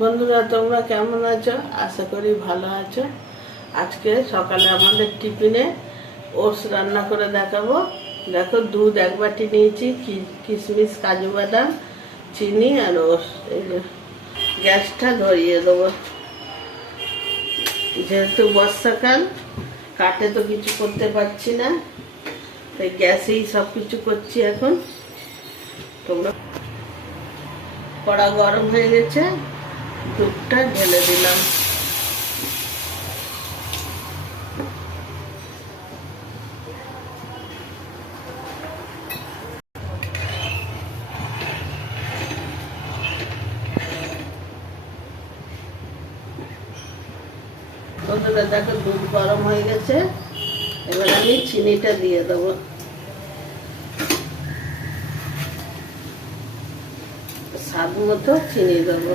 বন্ধুরা, তোমরা কেমন আছো? আশা করি ভালো আছো। আজকে সকালে আমাদের টিফিনে ওটস রান্না করে দেখাবো। দেখো, দুধ এক বাটি নিয়েছি কিশমিশ, কাজু বাদাম, চিনি আর ওটস। গ্যাসটা ধরিয়ে দেবো। যেহেতু বর্ষাকাল, কাটে তো কিছু করতে পারছি না, তাই গ্যাসেই সব কিছু করছি এখন। তোমরা কড়া গরম হয়ে গেছে। দুধটা ঢেলে দিলাম। বন্ধুরা, দেখো দুধ গরম হয়ে গেছে। এবার আমি চিনিটা দিয়ে দেবো। স্বাদ মতো চিনি দেবো।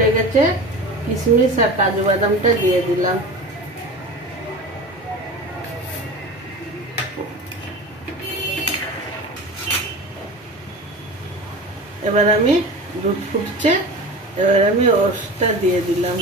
ফুটে গেছে, কিশমিশ আর কাজু বাদামটা দিয়ে দিলাম। এবার আমি দুধ ফুটছে, এবার আমি ওষটা দিয়ে দিলাম।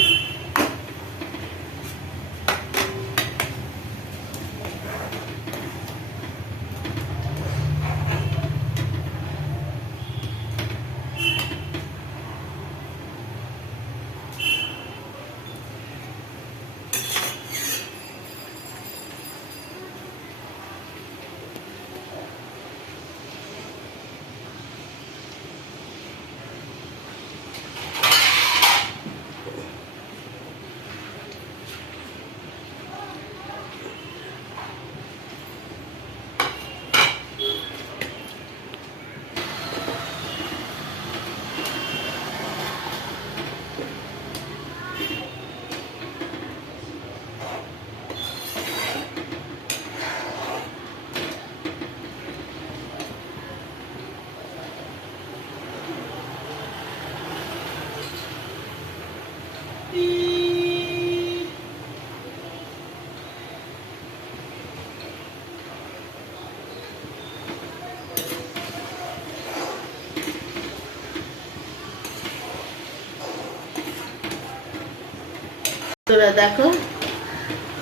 তোরা দেখো,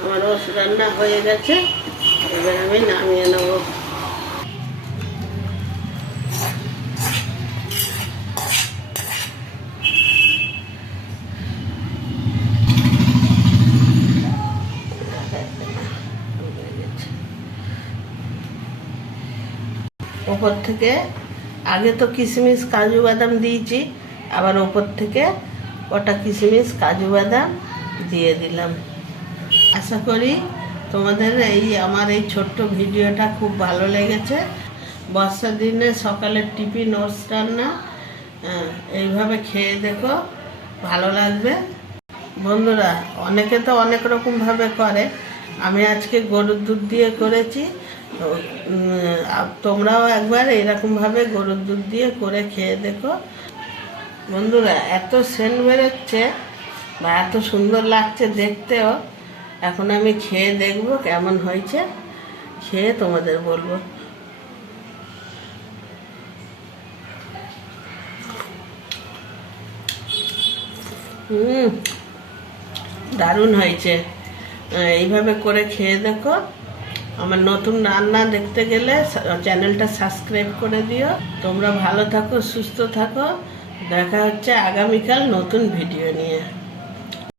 আমার ওষ রান্না হয়ে গেছে। এবার আমি নামিয়ে নেব। ওপর থেকে আগে তো কিশমিশ, কাজু বাদাম দিয়েছি, আবার ওপর থেকে ওটা কিশমিশ, কাজু বাদাম দিয়ে দিলাম। আশা করি তোমাদের এই আমার এই ছোট্ট ভিডিওটা খুব ভালো লেগেছে। বর্ষার দিনে সকালের টিফিন, ওটস, রান্না এইভাবে খেয়ে দেখো, ভালো লাগবে। বন্ধুরা, অনেকে তো অনেক রকমভাবে করে। আমি আজকে গরুর দুধ দিয়ে করেছি। তোমরাও একবার এরকমভাবে গরুর দুধ দিয়ে করে খেয়ে দেখো। বন্ধুরা, এত সেন্ট বেরোচ্ছে। বা এত সুন্দর লাগছে দেখতেও। এখন আমি খেয়ে দেখব কেমন হয়েছে, খেয়ে তোমাদের বলব। হুম, দারুণ হয়েছে। এইভাবে করে খেয়ে দেখো। আমার নতুন রান্না দেখতে গেলে চ্যানেলটা সাবস্ক্রাইব করে দিও। তোমরা ভালো থাকো, সুস্থ থাকো। দেখা হচ্ছে আগামীকাল নতুন ভিডিও নিয়ে।